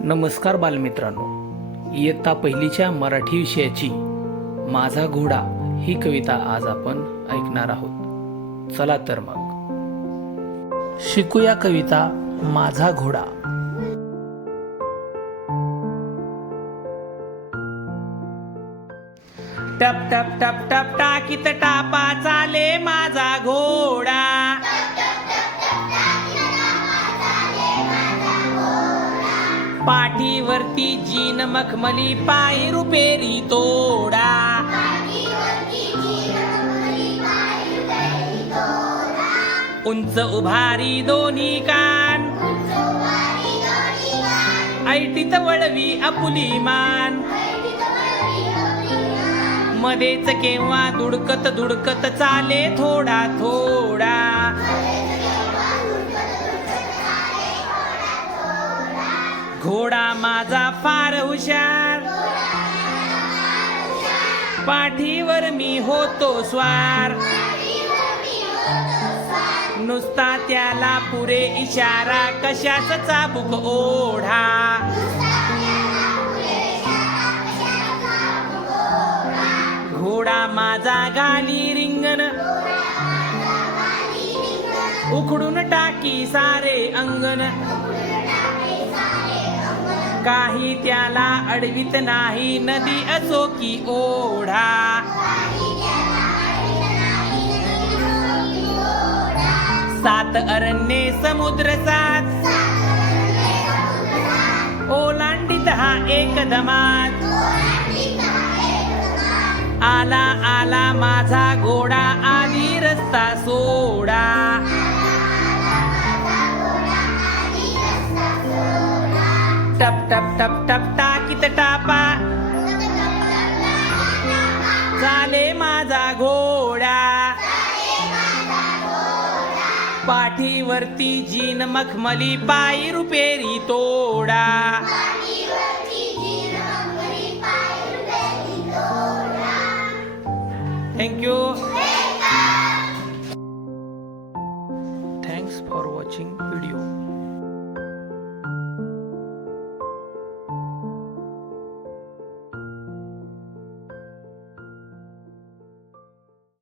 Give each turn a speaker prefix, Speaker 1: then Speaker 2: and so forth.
Speaker 1: नमस्कार बालमित्रांनो. इयत्ता पहिलीच्या मराठी विषयाची माझा घोडा ही कविता आज आपण ऐकणार आहोत. चला तर मग. शिकूया कविता माझा घोडा. टप टप टप टप टाकीत टापा चाले माझा पाठीवरती जीन मखमली पाय रुपेरी तोडा. उंच उभारी दोन्ही कान. ऐटीत वळवी अपुली मान. मध्येच केव्हा दुडकत दुडकत चाले थोडा थोडा. घोडा माझा फार हुशार. पाठीवर मी होतो स्वार. नुसता त्याला पुरे इशारा कशाच चाबूक ओढा. घोडा माझा गाली रिंगण. उखडून टाकी सारे अंगण. काही त्याला अडवित नाही नदी असो की ओढा. सात अरण्ये समुद्र सात. ओलांडीत हा एकदमात आला आला माझा घोडा आधी रस्ता सोडा. टप टप टप टप टाकीत टापा झाले माझा घोडा पाठीवरती जीन मखमली पायी रुपेरी तोडा. Thank you thanks for watching video